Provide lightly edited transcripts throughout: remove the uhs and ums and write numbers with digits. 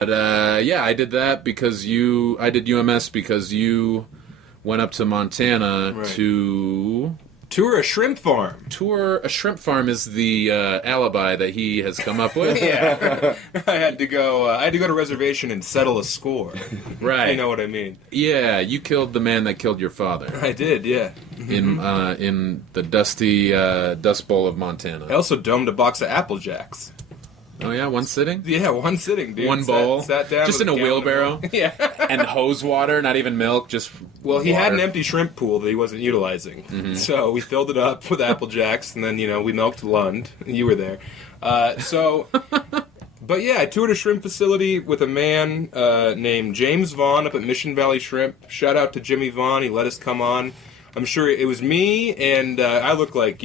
Yeah, I did that because I did UMS because you went up to Montana Right. to Tour a shrimp farm. tour a shrimp farm is the alibi that he has come up with. Yeah, I had to go. I had to go to reservation and settle a score. Right. You know what I mean? Yeah, you killed the man that killed your father I did. Yeah. in the dusty Dust Bowl of Montana. I also domed a box of Apple Jacks. Oh yeah, one sitting? Yeah, one sitting, dude. One bowl? Sat down Just with in a gallon of wheelbarrow? milk. Yeah. And hose water, not even milk, just Well, he had water. an empty shrimp pool that he wasn't utilizing, so we filled it up with Apple Jacks, and then we milked Lund. You were there, But yeah, I toured a shrimp facility with a man named James Vaughn up at Mission Valley Shrimp. Shout out to Jimmy Vaughn. He let us come on. I'm sure it was me, and I look like,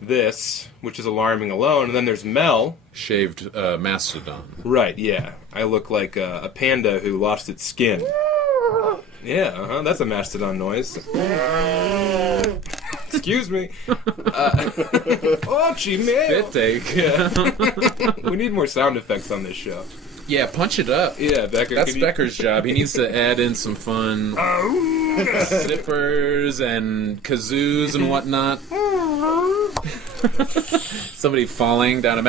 this, which is alarming alone. And then there's Mel. Shaved mastodon. Right, yeah. I look like a panda who lost its skin. Yeah, that's a mastodon noise. Excuse me. Oh, gee, man. Spit take. Yeah. We need more sound effects on this show. Yeah, punch it up. Yeah, Becker. That's can you- Becker's job. He needs to add in some fun zippers and kazoos and whatnot. Somebody falling down a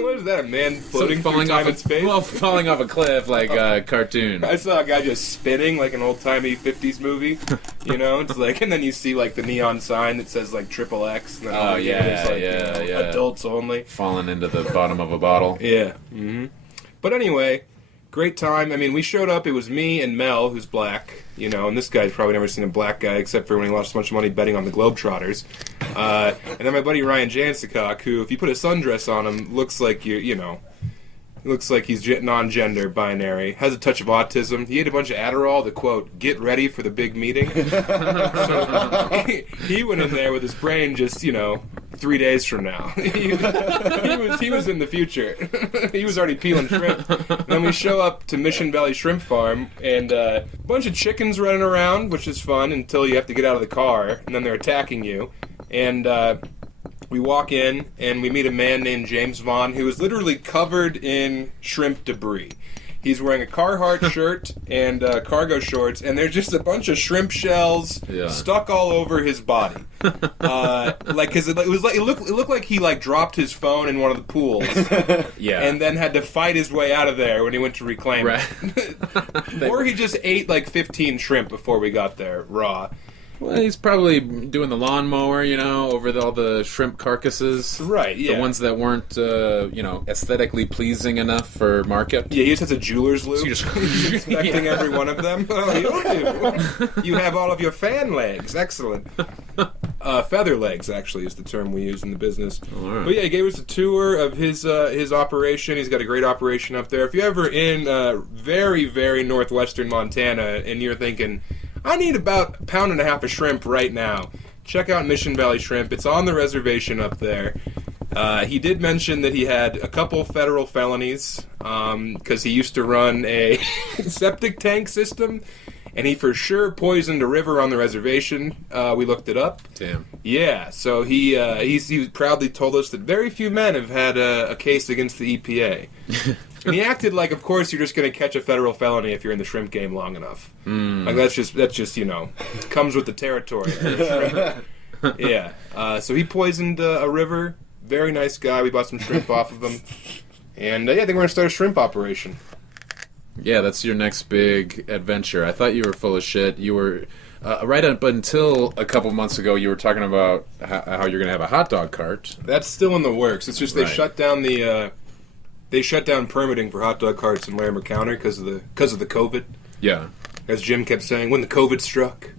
What is that, a man floating through time and space? Well, falling off a cliff like a cartoon. I saw a guy just spinning like an old-timey 50s movie, It's like, and then you see like the neon sign that says like triple X. And then Oh, underneath yeah, it's, like, yeah. adults only. Falling into the bottom of a bottle. Yeah. But anyway, great time. I mean, we showed up. It was me and Mel, who's black, and this guy's probably never seen a black guy except for when he lost a bunch of money betting on the Globetrotters. And then my buddy Ryan Jansicock, who, if you put a sundress on him, looks like looks like he's non-gender, binary, has a touch of autism. He ate a bunch of Adderall to, quote, get ready for the big meeting. So he went in there with his brain just, 3 days from now. he was in the future. He was already peeling shrimp. And then we show up to Mission Valley Shrimp Farm, and a bunch of chickens running around, which is fun until you have to get out of the car, and then they're attacking you. And we walk in, and we meet a man named James Vaughn, who is literally covered in shrimp debris. He's wearing a Carhartt shirt and cargo shorts, and there's just a bunch of shrimp shells stuck all over his body. Because it looked like he dropped his phone in one of the pools, and then had to fight his way out of there when he went to reclaim it. Or he just ate 15 shrimp before we got there raw. Well, he's probably doing the lawnmower, over all the shrimp carcasses. Right, yeah. The ones that weren't, aesthetically pleasing enough for market. Yeah, he just has a jeweler's loop. So you just He's inspecting every one of them. Oh, you do. You have all of your fan legs. Excellent. Feather legs, actually, is the term we use in the business. All right. But yeah, he gave us a tour of his operation. He's got a great operation up there. If you're ever in very, very northwestern Montana and you're thinking, I need about 1.5 pounds of shrimp right now, check out Mission Valley Shrimp. It's on the reservation up there. He did mention that he had a couple federal felonies because he used to run a septic tank system, and he for sure poisoned a river on the reservation. We looked it up. Damn. Yeah, so he proudly told us that very few men have had a case against the EPA. And he acted like, of course, you're just going to catch a federal felony if you're in the shrimp game long enough. Like that's just comes with the territory. Yeah. So he poisoned a river. Very nice guy. We bought some shrimp off of him. And I think we're going to start a shrimp operation. Yeah, that's your next big adventure. I thought you were full of shit. You were right up until a couple months ago. You were talking about how you're going to have a hot dog cart. That's still in the works. It's just they shut down the. They shut down permitting for hot dog carts in Larimer County because of the COVID. Yeah. As Jim kept saying, when the COVID struck,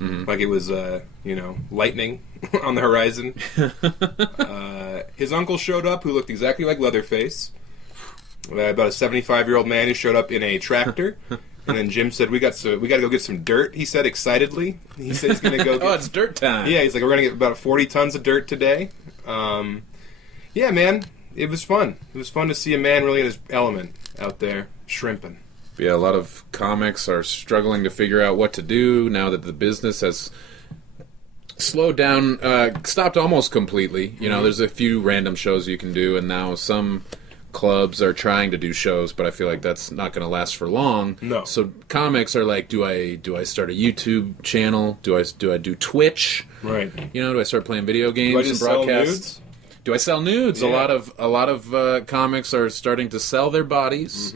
like it was lightning on the horizon. His uncle showed up, who looked exactly like Leatherface. About a 75-year-old man who showed up in a tractor. And then Jim said, "We got to go get some dirt." He said excitedly. He said he's going to go. Oh, it's dirt time. Yeah, he's like, we're going to get about 40 tons of dirt today. Yeah, man. It was fun. It was fun to see a man really in his element out there, shrimping. Yeah, a lot of comics are struggling to figure out what to do now that the business has slowed down, stopped almost completely. There's a few random shows you can do, and now some clubs are trying to do shows, but I feel like that's not going to last for long. No. So comics are like, do I start a YouTube channel? Do I do Twitch? Right. You know, do I start playing video games Do I and just sell broadcast? nudes? Do I sell nudes? Yeah. A lot of comics are starting to sell their bodies,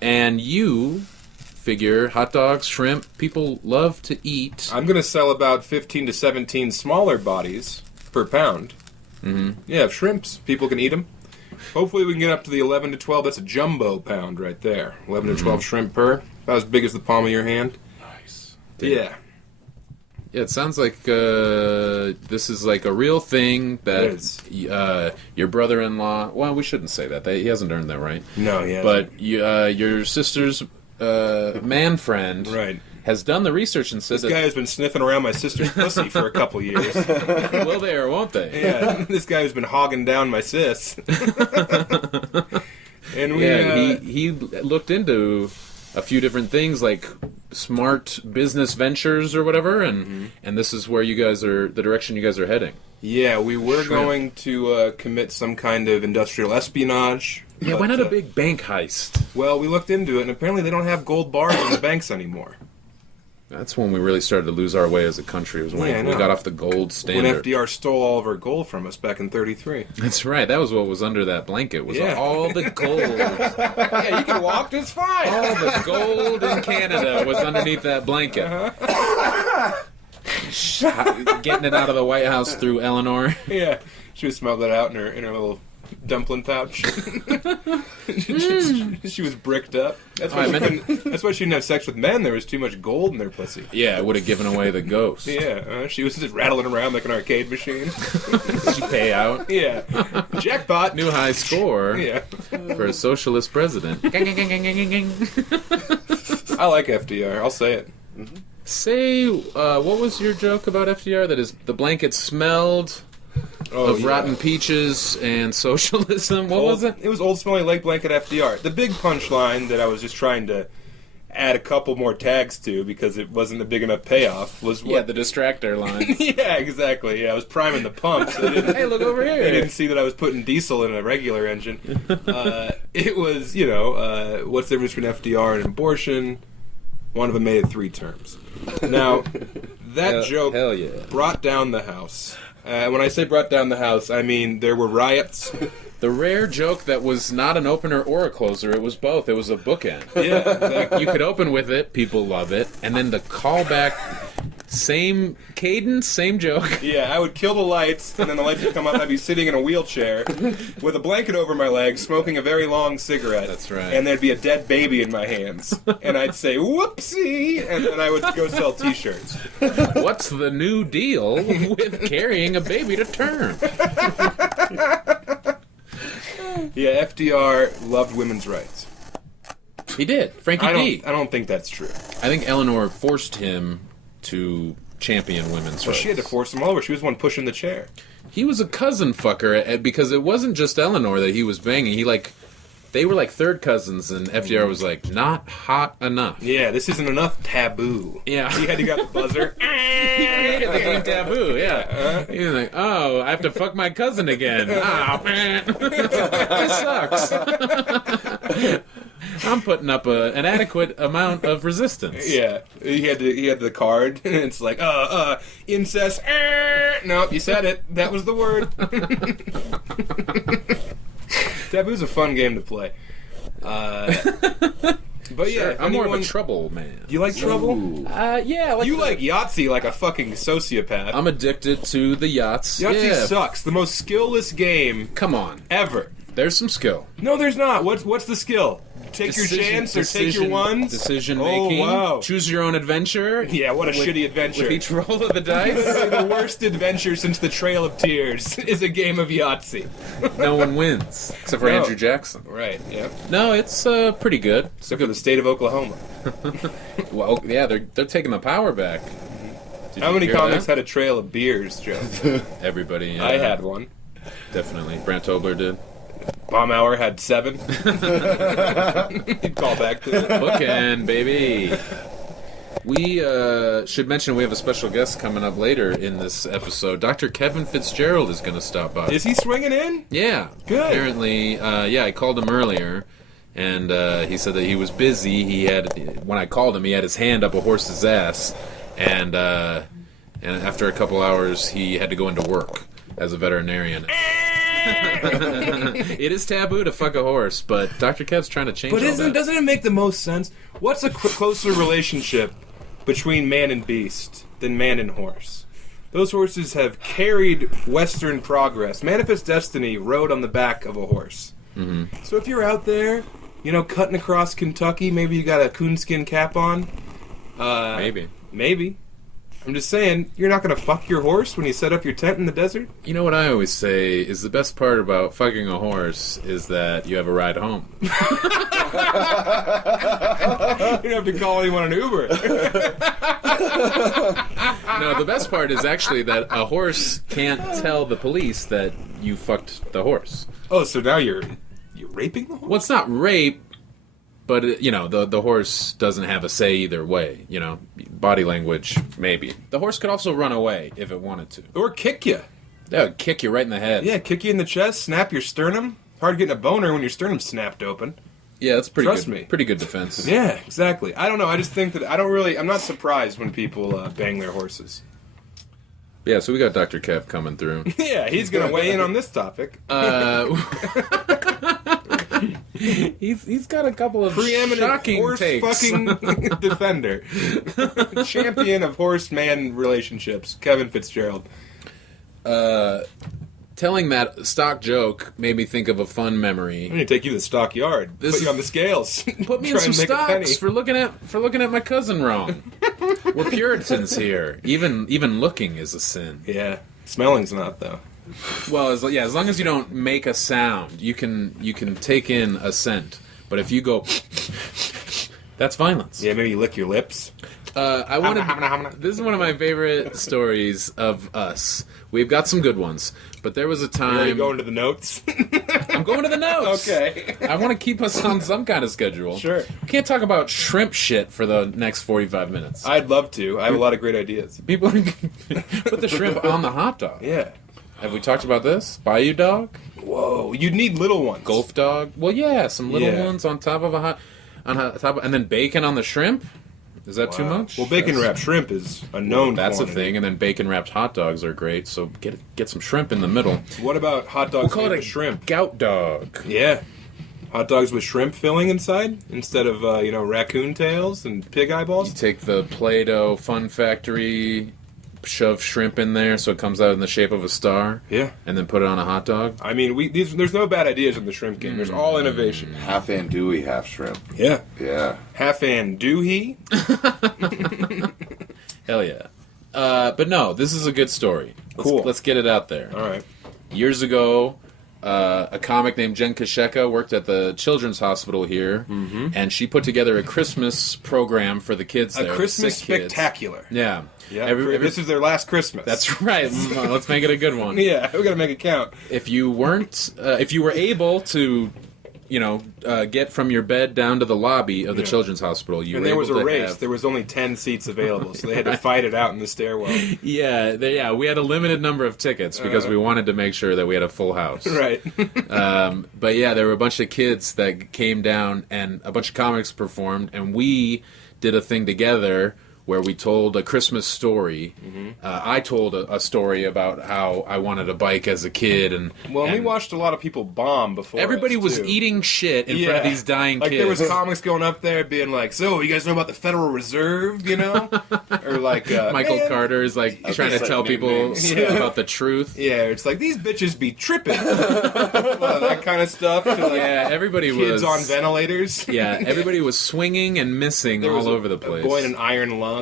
and you figure hot dogs, shrimp. People love to eat. I'm going to sell about 15 to 17 smaller bodies per pound. Mm-hmm. Yeah, shrimps. People can eat them. Hopefully we can get up to the 11 to 12. That's a jumbo pound right there. 11 to 12 shrimp per. About as big as the palm of your hand. Nice. Yeah. Yeah, it sounds like this is like a real thing that your brother-in-law... Well, we shouldn't say that. He hasn't earned that right. No, he hasn't. But your sister's man friend has done the research and said this guy has been sniffing around my sister's pussy for a couple years. will they or won't they? Yeah, this guy has been hogging down my sis. And he looked into a few different things like smart business ventures or whatever, and this is where the direction you guys are heading. Yeah, we were going to commit some kind of industrial espionage. Yeah, why not a big bank heist? Well, we looked into it, and apparently they don't have gold bars in the banks anymore. That's when we really started to lose our way as a country. It was when we got off the gold standard. When FDR stole all of our gold from us back in '33. That's right. That was what was under that blanket. Was all the gold. Yeah, you can walk. It's fine. All the gold in Canada was underneath that blanket. Getting it out of the White House through Eleanor. Yeah, she was smelled that out in her little dumpling pouch. She was bricked up. That's why she didn't have sex with men. There was too much gold in their pussy. Yeah, it would have given away the ghost. Yeah, she was just rattling around like an arcade machine. Did she pay out? Yeah. Jackpot. New high score for a socialist president. I like FDR. I'll say it. Say, what was your joke about FDR? That is, the blanket smelled of rotten peaches and socialism. What was it? It was Old Smelly Leg Blanket FDR. The big punchline that I was just trying to add a couple more tags to because it wasn't a big enough payoff was the distractor line. Yeah, exactly. Yeah, I was priming the pumps. Hey, look over here. They didn't see that I was putting diesel in a regular engine. It was, what's the difference between FDR and abortion? One of them made it 3 terms. Now, that joke brought down the house. When I say brought down the house, I mean there were riots. The rare joke that was not an opener or a closer, it was both. It was a bookend. Yeah, exactly. You could open with it, people love it, and then the callback, same cadence, same joke. Yeah, I would kill the lights, and then the lights would come up, I'd be sitting in a wheelchair with a blanket over my legs, smoking a very long cigarette. That's right. And there'd be a dead baby in my hands. And I'd say, whoopsie! And then I would go sell t-shirts. What's the new deal with carrying a baby to term? Yeah, FDR loved women's rights. He did. Frankie D. I don't think that's true. I think Eleanor forced him to champion women's rights. She had to force him over. She was the one pushing the chair. He was a cousin fucker because it wasn't just Eleanor that he was banging. They were like third cousins, and FDR was like, not hot enough. Yeah, this isn't enough taboo. Yeah. He had to get the buzzer. He created the game Taboo, yeah. He was like, oh, I have to fuck my cousin again. Oh, man. This sucks. I'm putting up an adequate amount of resistance. Yeah. He had the card, and it's like, incest. Nope, you said it. That was the word. Taboo's a fun game to play. But Sure. yeah, I'm more of a trouble man. Do you like trouble? Yeah. You like Yahtzee like a fucking sociopath. I'm addicted to the yachts. Yahtzee sucks. The most skillless game Come on. ever. There's some skill. No, there's not. What's the skill? Take your chance or take your ones? Decision making. Oh, wow. Choose your own adventure. Yeah, what a shitty adventure. With each roll of the dice. The worst adventure since the Trail of Tears is a game of Yahtzee. No one wins. Except for Andrew Jackson. Right, yeah. No, it's pretty good. Except for the state of Oklahoma. Well, yeah, they're taking the power back. How many comics had a trail of beers, Joe? Everybody. Yeah. I had one. Definitely. Brant Tobler did. Baumauer had 7. He'd call back to it. Bookend, baby. We should mention we have a special guest coming up later in this episode. Dr. Kevin Fitzgerald is going to stop by. Is he swinging in? Yeah. Good. Apparently, I called him earlier, and he said that he was busy. When I called him, he had his hand up a horse's ass, and after a couple hours, he had to go into work as a veterinarian. It is taboo to fuck a horse, but Dr. Kev's trying to change all that. Doesn't it make the most sense? What's a closer relationship between man and beast than man and horse? Those horses have carried Western progress. Manifest Destiny rode on the back of a horse. Mm-hmm. So if you're out there, cutting across Kentucky, maybe you got a coonskin cap on. Maybe. I'm just saying, you're not going to fuck your horse when you set up your tent in the desert? You know what I always say is the best part about fucking a horse is that you have a ride home. You don't have to call anyone an Uber. No, the best part is actually that a horse can't tell the police that you fucked the horse. Oh, so now you're raping the horse? Well, it's not rape, but the horse doesn't have a say either way. Body language, maybe. The horse could also run away if it wanted to. Or kick you. That would kick you right in the head. Yeah, kick you in the chest, snap your sternum. Hard getting a boner when your sternum's snapped open. Yeah, that's pretty Trust good. me. Pretty good defense. Yeah, exactly. I don't know. I just think that I'm not surprised when people bang their horses. Yeah, so we got Dr. Kev coming through. Yeah, he's going to weigh in on this topic. He's got a couple of preeminent shocking horse takes. fucking defender, champion of horse-man relationships, Kevin Fitzgerald. Telling that stock joke made me think of a fun memory. I'm going to take you to the stockyard. Put you on the scales. Put me in some stocks for looking at my cousin wrong. We're Puritans here. Even looking is a sin. Yeah, smelling's not though. Well, as long as you don't make a sound, you can take in a scent. But if you go, that's violence. Yeah, maybe you lick your lips. This is one of my favorite stories of us. We've got some good ones, but there was a time. Are you going to the notes? I'm going to the notes. Okay. I want to keep us on some kind of schedule. Sure. We can't talk about shrimp shit for the next 45 minutes. I'd love to. I have a lot of great ideas. People put the shrimp on the hot dog. Yeah. Have we talked about this? Bayou dog? Whoa, you'd need little ones. Gulf dog? Well, yeah, some little ones on top of and then bacon on the shrimp? Is that too much? Well, bacon wrapped shrimp is a known That's quantity. a thing, and then bacon wrapped hot dogs are great, so get some shrimp in the middle. What about hot dogs We'll call it a shrimp? Gout dog. Yeah. Hot dogs with shrimp filling inside instead of, raccoon tails and pig eyeballs? You take the Play-Doh Fun Factory, shove shrimp in there so it comes out in the shape of a star. Yeah. And then put it on a hot dog. I mean, there's no bad ideas in the shrimp game. There's all innovation. Half andouille, half shrimp. Yeah. Yeah. Half andouille? Hell yeah. But no, this is a good story. Cool. Let's get it out there. All right. Years ago, a comic named Jen Kasheka worked at the Children's Hospital here, and she put together a Christmas program for the kids there. A Christmas the sick kids. spectacular. Yeah. Yeah. This is their last Christmas. That's right. Let's make it a good one. Yeah, we gotta make it count. If you were able to, get from your bed down to the lobby of the Children's Hospital, And there was a race. There was only 10 seats available, so they had to fight it out in the stairwell. Yeah, we had a limited number of tickets because we wanted to make sure that we had a full house. Right. But yeah, there were a bunch of kids that came down, and a bunch of comics performed, and we did a thing together where we told a Christmas story. I told a story about how I wanted a bike as a kid, and we watched a lot of people bomb before. Everybody us, was too. eating shit in front of these dying like kids. There was comics going up there being like, "So, you guys know about the Federal Reserve?" Or like Michael Carter is like trying to tell people about the truth. Yeah, it's like these bitches be tripping, that kind of stuff. Yeah, everybody kids was on ventilators. Yeah, everybody was swinging and missing all over the place. A boy in an iron lung.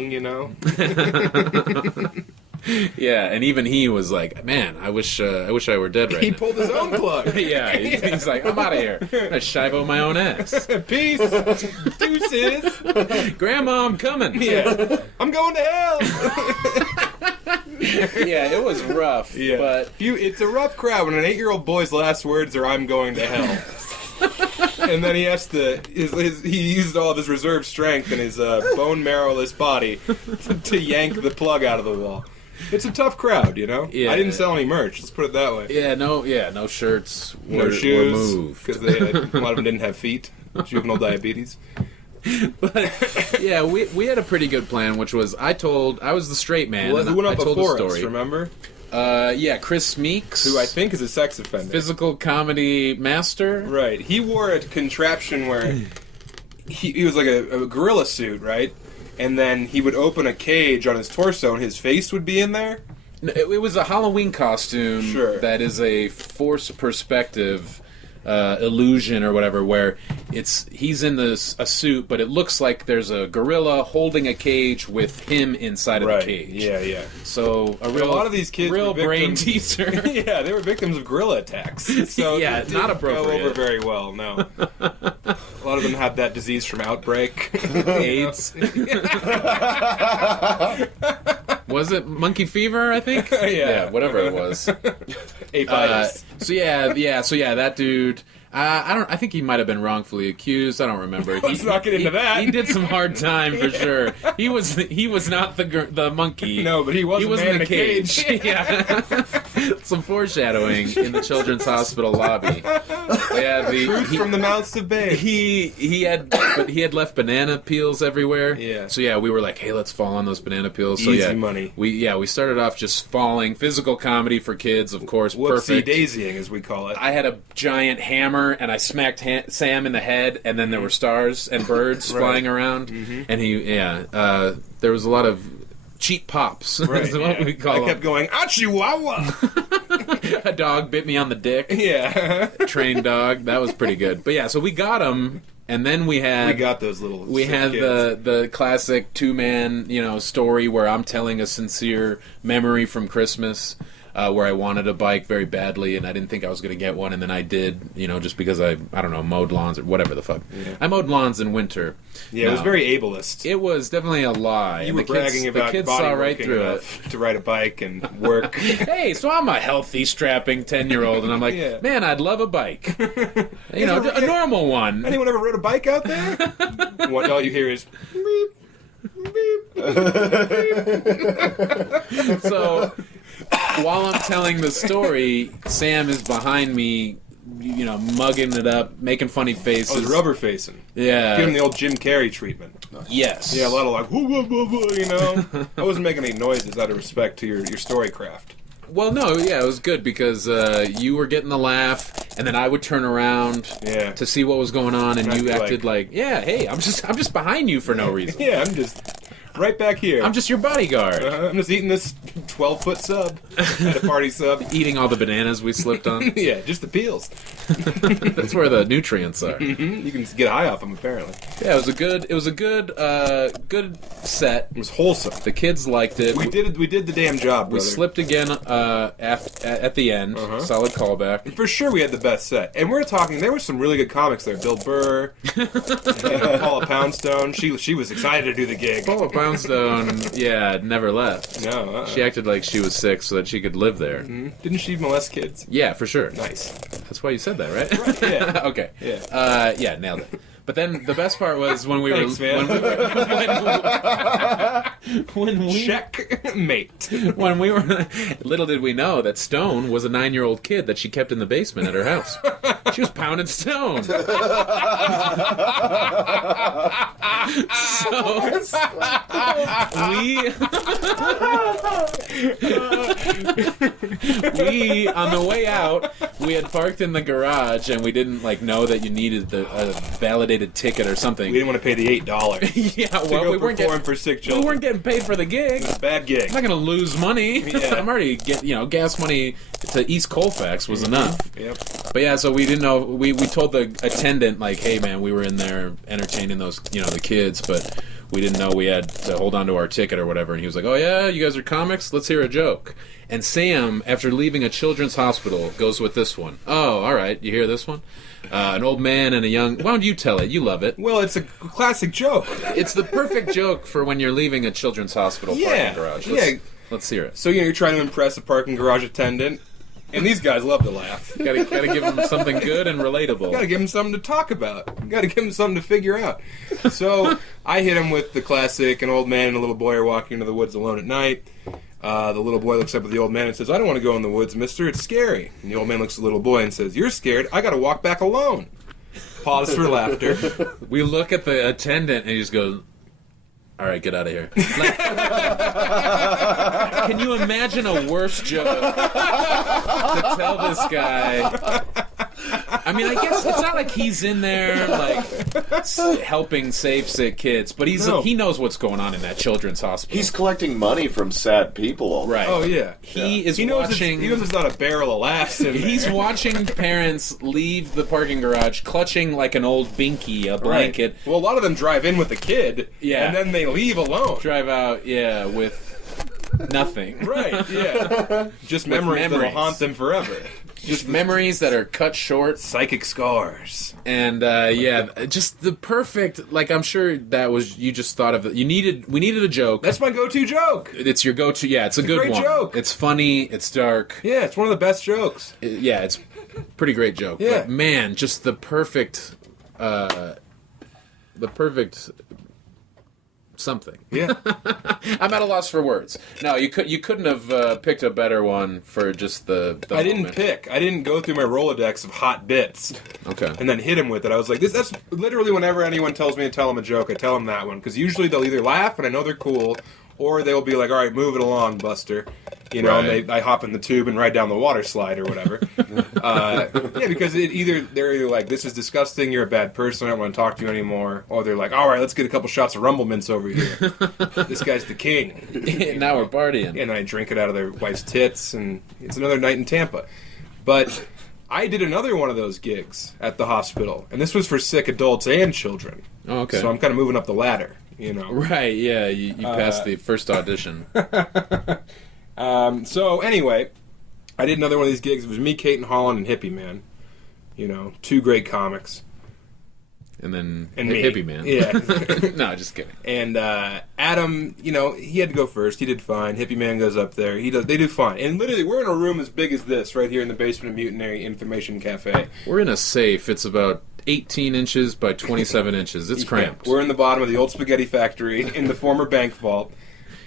Yeah, and even he was like, "Man, I wish I were dead right now." He pulled his own plug. Yeah, he's like, "I'm out of here. I'm gonna shivo my own ass." Peace, deuces. Grandma, I'm coming. Yeah, I'm going to hell. Yeah, it was rough. Yeah, but it's a rough crowd when an 8-year-old boy's last words are "I'm going to hell." and then he has to. He used all of his reserve strength and his bone marrowless body to yank the plug out of the wall. It's a tough crowd, you know. Yeah. I didn't sell any merch. Let's put it that way. No shirts, No were shoes, moved. because a lot of them didn't have feet. Juvenile diabetes. But yeah, we had a pretty good plan, which was I was the straight man. Well, and who went up I told before the story. us? Remember? Chris Meeks, Who I think is a sex offender. physical comedy master. Right. He wore a contraption where he was like a gorilla suit, right? And then he would open a cage on his torso, and his face would be in there. It was a Halloween costume Sure. that is a forced perspective illusion or whatever, where he's in a suit, but it looks like there's a gorilla holding a cage with him inside of the cage. Yeah. So a lot of these kids real were brain victims- teaser. Yeah, they were victims of gorilla attacks. So Yeah, it not didn't appropriate. go over very well. No. A lot of them had that disease from Outbreak. AIDS. Was it monkey fever? I think. Yeah. Whatever it was. Apitis. So that dude. I think he might have been wrongfully accused. I don't remember. Let's not get into that. He did some hard time for sure. He was not the monkey. No, but he was a wasn't man the in a cage. Yeah. Some foreshadowing in the Children's Hospital lobby. Yeah, Truth from the mouths of babes. he had left banana peels everywhere. Yeah. So yeah, we were like, hey, let's fall on those banana peels. So Easy yeah, money. We started off just falling, physical comedy for kids, of course. Whoopsie Perfect. daisying, as we call it. I had a giant hammer and I smacked Sam in the head, and then there were stars and birds flying around, and there was a lot of cheap pops. Right, is what we call I them. kept going, Achihuahua! A dog bit me on the dick. Yeah. Trained dog. That was pretty good. But yeah, so we got him, and then we got those little we sick had kids. the classic 2-man story where I'm telling a sincere memory from Christmas. Where I wanted a bike very badly, and I didn't think I was going to get one, and then I did, just because I don't know, mowed lawns or whatever the fuck. Yeah. I mowed lawns in winter. Yeah, it was very ableist. It was definitely a lie. You and were bragging about the kids body saw right working through it. enough to ride a bike and work. Hey, so I'm a healthy, strapping 10-year-old, and I'm like, Yeah. man, I'd love a bike. A normal one. Anyone ever rode a bike out there? What all you hear is beep, beep. So while I'm telling the story, Sam is behind me, mugging it up, making funny faces. Oh, the rubber facing. Yeah. Give him the old Jim Carrey treatment. Yes. Yeah, a lot of like, whoo, whoo, whoo, woo, I wasn't making any noises out of respect to your story craft. Well, no, yeah, it was good because you were getting the laugh, and then I would turn around to see what was going on, and you acted like, yeah, hey, I'm just behind you for no reason. Yeah, I'm just right back here. I'm just your bodyguard. I'm just eating this 12-foot sub at a party sub. Eating all the bananas we slipped on. Yeah, just the peels. That's where the nutrients are. You can get high off them, apparently. Yeah, it was a good set. It was wholesome. The kids liked it. We did the damn job, brother. We slipped again at the end. Solid callback. For sure, we had the best set, and we're talking. There were some really good comics there. Bill Burr, Paula Poundstone. She was excited to do the gig. Paula Poundstone, never left. No, She acted like she was sick so that she could live there. Didn't she molest kids? Yeah, for sure. Nice. That's why you said that, right? Yeah. Okay. Yeah. Nailed it. But then the best part was when we Thanks, were man. when we Checkmate. when we were little did we know that Stone was a 9-year-old kid that she kept in the basement at her house. She was pounding Stone. So we on the way out, we had parked in the garage and we didn't know that you needed a validated ticket or something. We didn't want to pay the $8. Yeah, to well, go we weren't perform getting for sick we children. weren't getting paid for the gig. Bad gig. I'm not gonna lose money. Yeah. I'm already gas money to East Colfax was enough. Yep. But yeah, so we didn't know. We told the attendant hey man, we were in there entertaining those the kids, but we didn't know we had to hold on to our ticket or whatever. And he was like, oh yeah, you guys are comics? Let's hear a joke. And Sam, after leaving a children's hospital, goes with this one. Oh, all right, you hear this one? An old man and a young... Why don't you tell it? You love it. Well, it's a classic joke. It's the perfect joke for when you're leaving a children's hospital parking garage. Let's hear it. So you're trying to impress a parking garage attendant. And these guys love to laugh. Gotta give them something good and relatable. Gotta give them something to talk about. Gotta give them something to figure out. So I hit him with the classic: an old man and a little boy are walking into the woods alone at night. The little boy looks up at the old man and says, "I don't want to go in the woods, mister. It's scary." And the old man looks at the little boy and says, "You're scared. I gotta walk back alone." Pause for laughter. We look at the attendant and he just goes, "All right, get out of here." Like, can you imagine a worse joke to tell this guy? I mean, I guess it's not like he's in there like helping save sick kids, but he knows what's going on in that children's hospital. He's collecting money from sad people. Right. Oh yeah. He knows watching. he knows it's not a barrel of laughs in there. He's watching parents leave the parking garage, clutching like an old binky, a blanket. Right. Well, a lot of them drive in with a kid, Yeah. and then they leave alone. Drive out, yeah, with nothing. Right, yeah. Just memories that'll memories. haunt them forever. Just memories that are cut short. Psychic scars. And yeah, just the perfect. Like I'm sure that was you just thought of it. We needed a joke. That's my go-to joke. It's your go-to. Yeah, it's a good great one. joke. It's funny. It's dark. Yeah, it's one of the best jokes. Yeah, it's pretty great joke. Yeah. But man, just the perfect something. Yeah. I'm at a loss for words. No, you couldn't have picked a better one for just the I didn't moment. pick. I didn't go through my Rolodex of hot bits Okay. and then hit him with it. I was like, that's literally whenever anyone tells me to tell them a joke, I tell them that one. Because usually they'll either laugh and I know they're cool, or they'll be like, all right, move it along, Buster. You know, Right. and I hop in the tube and ride down the water slide or whatever. Yeah, because they're either like, this is disgusting, you're a bad person, I don't want to talk to you anymore. Or they're like, all right, let's get a couple shots of Rumble Mints over here. This guy's the king. Now we're partying. And I drink it out of their wife's tits, and it's another night in Tampa. But I did another one of those gigs at the hospital, and this was for sick adults and children. Oh, okay. So I'm kind of moving up the ladder, you know. Right, yeah, you passed the first audition. So anyway, I did another one of these gigs. It was me, Kate and Holland, and Hippie Man. You know, two great comics. And then And me. Hippie Man. Yeah. No, just kidding. And Adam, you know, he had to go first. He did fine. Hippie Man goes up there. They do fine. And literally, we're in a room as big as this, right here in the basement of Mutiny Information Cafe. We're in a safe. It's about 18 inches by 27 inches. It's cramped. Yeah, we're in the bottom of the old spaghetti factory in the former bank vault.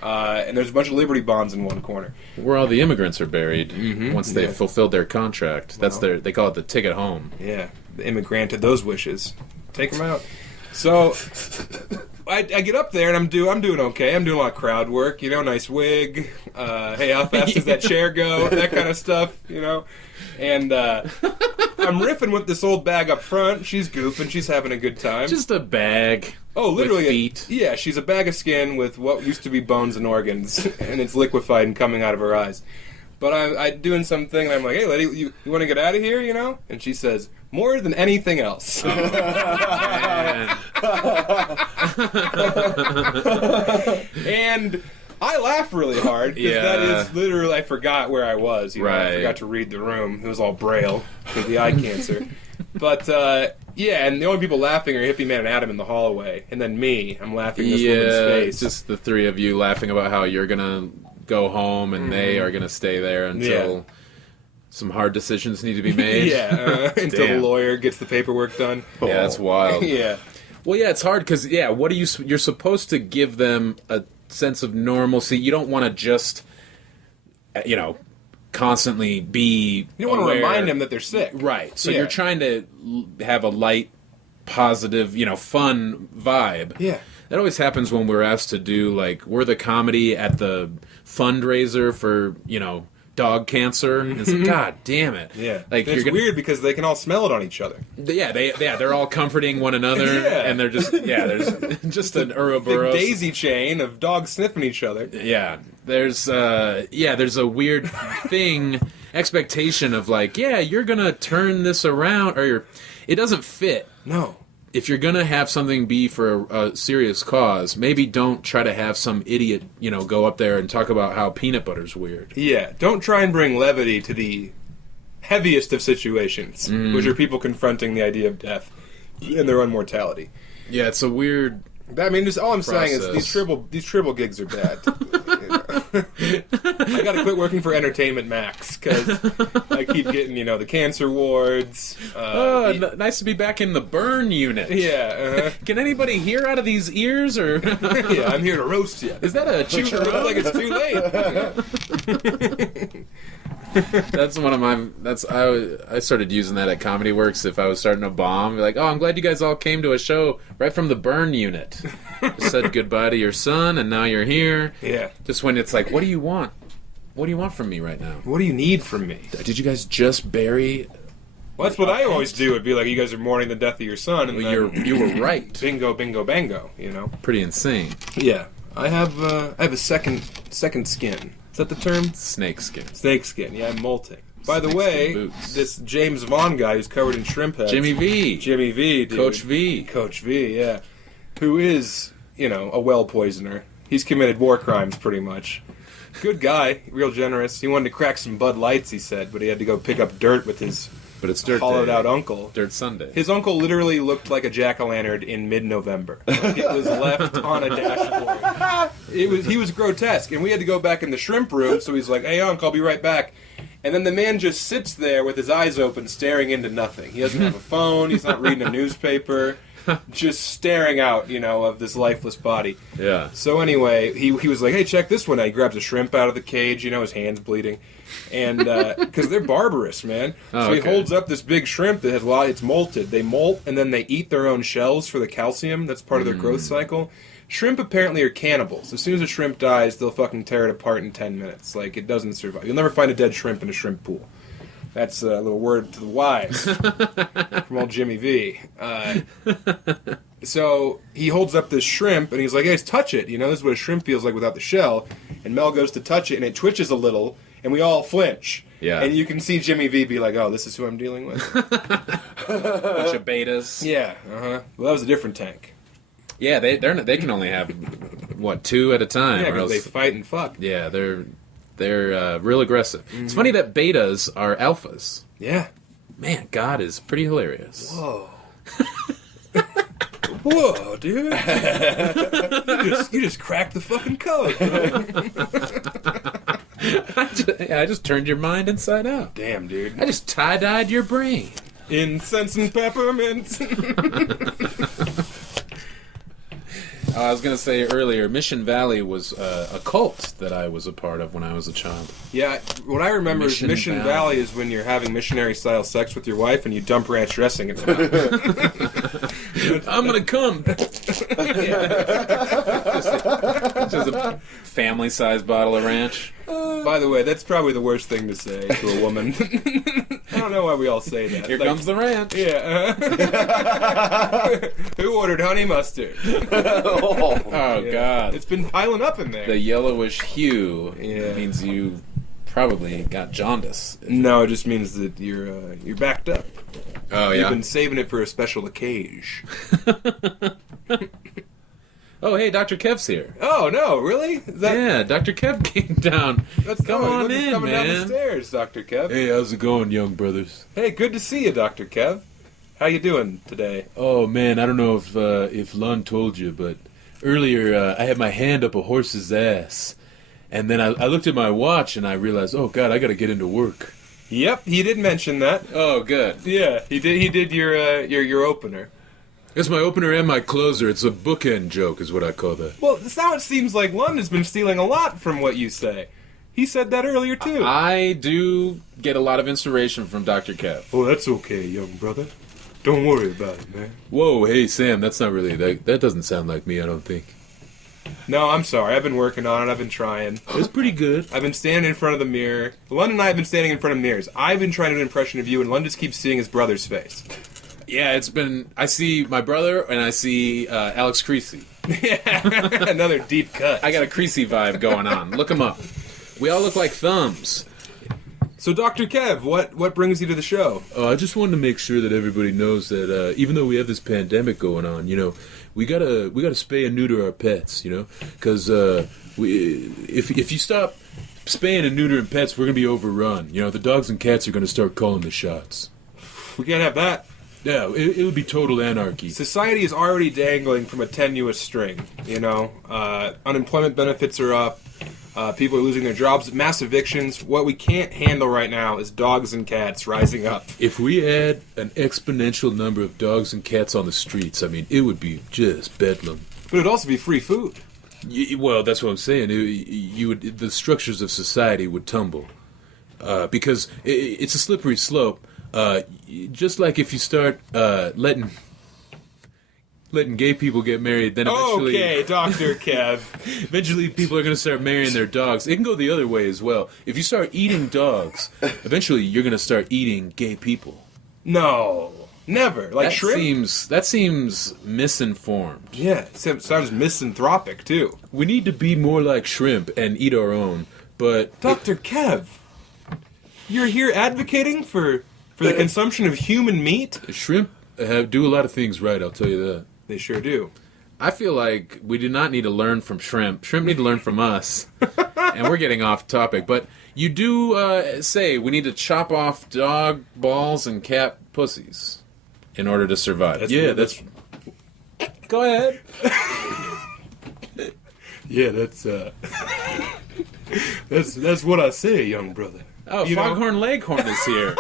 And there's a bunch of Liberty bonds in one corner. Where all the immigrants are buried once they've Yeah. fulfilled their contract. That's they call it the ticket home. Yeah, the immigrant granted those wishes. Take them out. So I get up there and I'm doing okay. I'm doing a lot of crowd work, you know, nice wig. Hey, how fast does that chair go? That kind of stuff, you know. And I'm riffing with this old bag up front. She's goofing. She's having a good time. Just a bag. Oh, literally. With feet. Yeah, she's a bag of skin with what used to be bones and organs, and it's liquefied and coming out of her eyes. But I'm doing something, and I'm like, hey, lady, you want to get out of here, you know? And she says, more than anything else. Man. And I laugh really hard, because that Yeah. is literally, I forgot where I was. You know? I Right. forgot to read the room. It was all Braille with the eye cancer. But, yeah, and the only people laughing are Hippie Man and Adam in the hallway. And then me, I'm laughing in this woman's Yeah, face. just the three of you laughing about how you're going to go home and they are going to stay there until some hard decisions need to be made. Yeah, until the Damn. lawyer gets the paperwork done. Yeah, that's wild. Yeah. Well, yeah, it's hard because, what are you're supposed to give them a sense of normalcy. You don't want to just, constantly be You don't want to aware. remind them that they're sick. Right. So Yeah. you're trying to have a light, positive, fun vibe. Yeah. That always happens when we're asked to do, we're the comedy at the fundraiser for, dog cancer. And it's like, God damn it. Yeah. Like, And it's weird because they can all smell it on each other. Yeah, they're all comforting one another, Yeah. and they're just, there's just an Big Ouroboros. daisy chain of dogs sniffing each other. Yeah, there's a weird expectation of you're gonna turn this around, or it doesn't fit. No. If you're gonna have something be for a serious cause, maybe don't try to have some idiot, go up there and talk about how peanut butter's weird. Yeah. Don't try and bring levity to the heaviest of situations, which are people confronting the idea of death and their own mortality. Yeah, it's a weird. I mean, just all I'm saying is Process. these tribal gigs are bad. I gotta quit working for Entertainment Max because I keep getting, the cancer wards. Nice to be back in the burn unit. Yeah. Can anybody hear out of these ears, or Yeah, I'm here to roast you. is that a chew? Looks like it's too late. That's one of my. I started using that at Comedy Works if I was starting a bomb. Be like, oh, I'm glad you guys all came to a show right from the burn unit. Just said goodbye to your son, and now you're here. Yeah. Just when it's like, what do you want? What do you want from me right now? What do you need from me? Did you guys just bury? Well, that's what I always do. It'd be like, you guys are mourning the death of your son, and Well, then you were right. bingo, bingo, bango. Pretty insane. Yeah. I have a second skin. Is that the term? Snake skin. Snake skin. Yeah, I'm molting. By the Snakeskin way, boots. this James Vaughn guy who's covered in shrimp heads. Jimmy V. Jimmy V, dude. Coach V. Coach V, yeah. Who is, a well poisoner. He's committed war crimes, pretty much. Good guy, real generous. He wanted to crack some Bud Lights, he said, but he had to go pick up dirt with his But it's dirt hollowed day. out uncle. Dirt Sunday. His uncle literally looked like a jack-o'-lantern in mid-November. Like, it was left on a dashboard. He was grotesque, and we had to go back in the shrimp room, so he's like, hey, Unc, I'll be right back. And then the man just sits there with his eyes open, staring into nothing. He doesn't have a phone, he's not reading a newspaper, just staring out, of this lifeless body. Yeah. So anyway, he was like, hey, check this one out. He grabs a shrimp out of the cage, his hand's bleeding. And, because they're barbarous, man. Oh, so he okay. holds up this big shrimp that has it's molted. They molt, and then they eat their own shells for the calcium. That's part of their growth cycle. Shrimp apparently are cannibals. As soon as a shrimp dies, they'll fucking tear it apart in 10 minutes. Like, it doesn't survive. You'll never find a dead shrimp in a shrimp pool. That's a little word to the wise from old Jimmy V. So he holds up this shrimp, and he's like, hey, touch it. This is what a shrimp feels like without the shell. And Mel goes to touch it, and it twitches a little, and we all flinch. Yeah. And you can see Jimmy V be like, oh, this is who I'm dealing with? Bunch of betas. Yeah, uh-huh. Well, that was a different tank. Yeah, they can only have two at a time. Yeah, or because else, they fight and fuck. Yeah, they're real aggressive. It's funny that betas are alphas. Yeah. Man, God is pretty hilarious. Whoa. Whoa, dude. you just cracked the fucking code. I just turned your mind inside out. Damn, dude. I just tie-dyed your brain. Incense and peppermints. I was going to say earlier, Mission Valley was a cult that I was a part of when I was a child. Yeah, what I remember is Mission Valley is when you're having missionary-style sex with your wife and you dump ranch dressing in the mouth. I'm going to come. Just a family-sized bottle of ranch. By the way, that's probably the worst thing to say to a woman. I don't know why we all say that. Here comes the ranch. Yeah. Who ordered honey mustard? Oh, Yeah. God. It's been piling up in there. The yellowish hue Yeah. means you probably got jaundice. No, it just means that you're backed up. Oh, You've been saving it for a special occasion. Oh, hey, Dr. Kev's here. Oh no, really? Is that, Yeah, Dr. Kev came down. That's Come on look, in, coming down the man. stairs, Dr. Kev. Hey, how's it going, young brothers? Hey, good to see you, Dr. Kev. How you doing today? Oh, man, I don't know if Lon told you, but earlier I had my hand up a horse's ass. And then I looked at my watch and I realized, oh, God, I got to get into work. Yep, he did mention that. Oh, good. Yeah, he did. He did your opener. It's my opener and my closer. It's a bookend joke is what I call that. Well, now it seems like London's been stealing a lot from what you say. He said that earlier too. I do get a lot of inspiration from Dr. Kev. Oh, that's okay, young brother. Don't worry about it, man. Whoa, hey, Sam, that's not really... That doesn't sound like me, I don't think. No, I'm sorry. I've been working on it. I've been trying. It's pretty good. I've been standing in front of the mirror. London and I have been standing in front of mirrors. I've been trying to do an impression of you, and London just keeps seeing his brother's face. Yeah, it's been... I see my brother, and I see Alex Creasy. Yeah, another deep cut. I got a Creasy vibe going on. Look him up. We all look like thumbs. So, Dr. Kev, what brings you to the show? I just wanted to make sure that everybody knows that even though we have this pandemic going on, we gotta spay and neuter our pets, because if you stop spaying and neutering pets, we're gonna be overrun. The dogs and cats are gonna start calling the shots. We can't have that. Yeah, it would be total anarchy. Society is already dangling from a tenuous string, Unemployment benefits are up. People are losing their jobs, mass evictions. What we can't handle right now is dogs and cats rising up. If we add an exponential number of dogs and cats on the streets, I mean, it would be just bedlam. But it'd also be free food. Well, that's what I'm saying. The structures of society would tumble because it's a slippery slope. Just like if you start letting gay people get married, then eventually... Okay, Dr. Kev. Eventually people are going to start marrying their dogs. It can go the other way as well. If you start eating dogs, eventually you're going to start eating gay people. No, never. Like shrimp? That seems misinformed. Yeah, it sounds misanthropic, too. We need to be more like shrimp and eat our own, but... Dr. Kev, you're here advocating for the consumption of human meat? Shrimp do a lot of things right, I'll tell you that. They sure do. I feel like we do not need to learn from shrimp. Shrimp need to learn from us. And we're getting off topic. But you do say we need to chop off dog balls and cat pussies in order to survive. That's... Go ahead. Yeah, that's what I say, young brother. Oh, Foghorn Leghorn is here.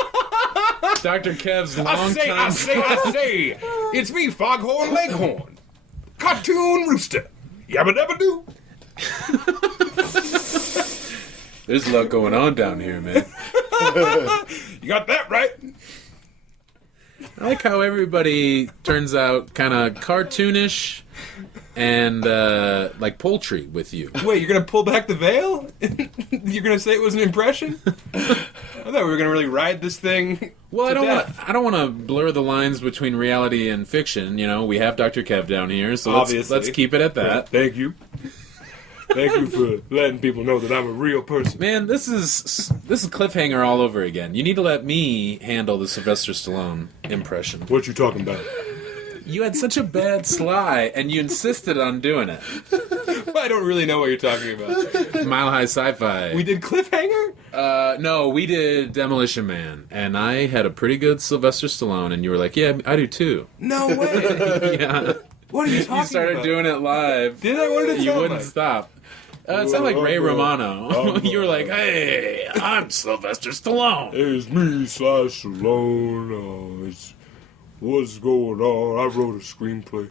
Dr. Kev's long-time... I say, it's me, Foghorn Leghorn. Cartoon rooster. Yabba dabba doo. There's a lot going on down here, man. You got that right. I like how everybody turns out kind of cartoonish and like poultry with you. Wait, you're going to pull back the veil? You're going to say it was an impression? I thought we were going to really ride this thing. Well, I don't want to blur the lines between reality and fiction. You know, we have Dr. Kev down here, so let's keep it at that. Thank you. Thank you for letting people know that I'm a real person. Man, this is cliffhanger all over again. You need to let me handle the Sylvester Stallone impression. What you talking about? You had such a bad sly, and you insisted on doing it. I don't really know what you're talking about. Mile High Sci-Fi. We did Cliffhanger? No, we did Demolition Man, and I had a pretty good Sylvester Stallone, and you were like, yeah, I do too. No way. Yeah. What are you talking about? You started doing it live. Did I? What did it sound You wouldn't like? stop. It sounded like Ray Romano. You were like, hey, I'm Sylvester Stallone. It's me, Sly Stallone. What's going on? I wrote a screenplay.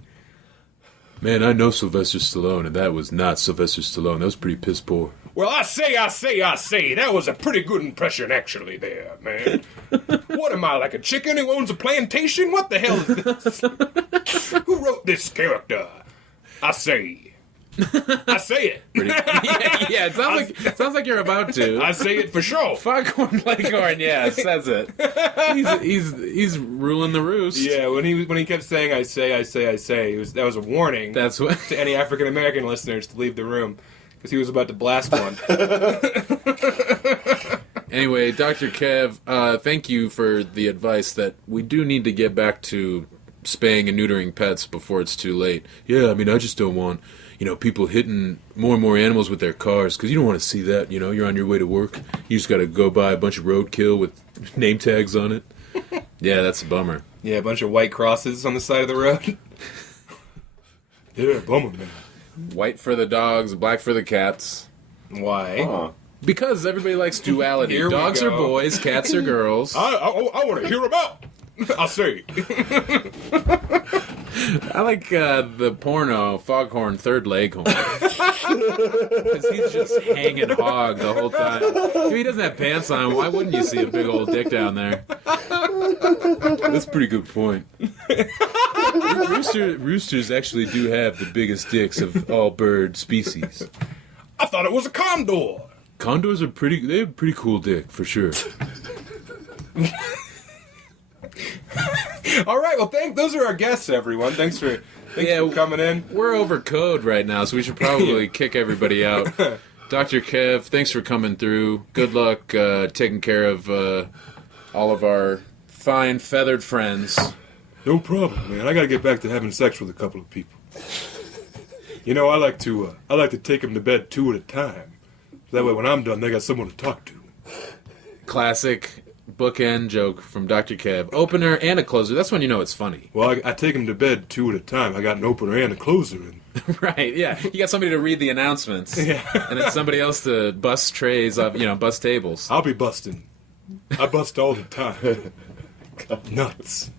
Man, I know Sylvester Stallone, and that was not Sylvester Stallone. That was pretty piss poor. Well, I say, that was a pretty good impression, actually, there, man. What am I, like a chicken who owns a plantation? What the hell is this? Who wrote this character? I say it. Yeah, it sounds like you're about to. I say it for sure. Foghorn Leghorn, yeah, says it. He's ruling the roost. Yeah, when he kept saying I say, that was a warning. That's what to any African American listeners to leave the room because he was about to blast one. Anyway, Dr. Kev, thank you for the advice that we do need to get back to spaying and neutering pets before it's too late. Yeah, I mean, I just don't want, people hitting more and more animals with their cars, because you don't want to see that, you're on your way to work. You just got to go buy a bunch of roadkill with name tags on it. Yeah, that's a bummer. Yeah, a bunch of white crosses on the side of the road. Yeah, bummer, man. White for the dogs, black for the cats. Why? Huh. Because everybody likes duality. Here we Dogs go. are boys, cats are girls. I want to hear about. I'll say. I like the porno Foghorn Third Leghorn. Because he's just hanging hog the whole time. If he doesn't have pants on, why wouldn't you see a big old dick down there? That's a pretty good point. Roosters actually do have the biggest dicks of all bird species. I thought it was a condor. Condors are they have a pretty cool dick, for sure. All right, well, those are our guests, everyone. Thanks for coming in. We're over code right now, so we should probably kick everybody out. Dr. Kev, thanks for coming through. Good luck taking care of all of our fine feathered friends. No problem, man. I gotta get back to having sex with a couple of people. I like to take them to bed 2 at a time. That way, when I'm done, they got someone to talk to. Classic bookend joke from Dr. Kev. Opener and a closer. That's when you know it's funny. Well, I take them to bed 2 at a time. I got an opener and a closer. And Right, yeah. You got somebody to read the announcements. And then somebody else to bust trays up, bust tables. I'll be busting. I bust all the time. Nuts.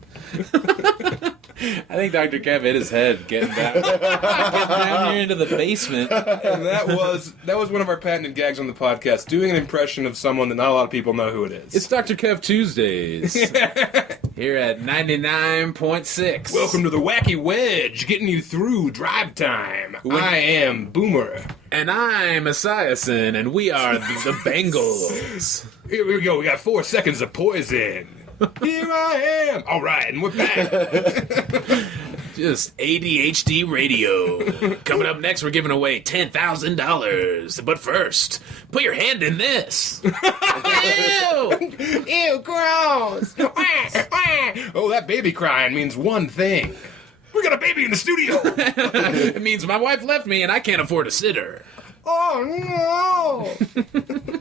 I think Dr. Kev hit his head getting down here into the basement. And that was one of our patented gags on the podcast, doing an impression of someone that not a lot of people know who it is. It's Dr. Kev Tuesdays. Here at 99.6. Welcome to the Wacky Wedge, getting you through drive time. I am Boomer. And I'm Esiason, and we are the Bengals. Here we go, we got 4 seconds of poison. Here I am. All right, and we're back. Just ADHD radio. Coming up next, we're giving away $10,000. But first, put your hand in this. Ew! Ew, gross. Oh, that baby crying means one thing. We got a baby in the studio. It means my wife left me and I can't afford a sitter. Oh, no.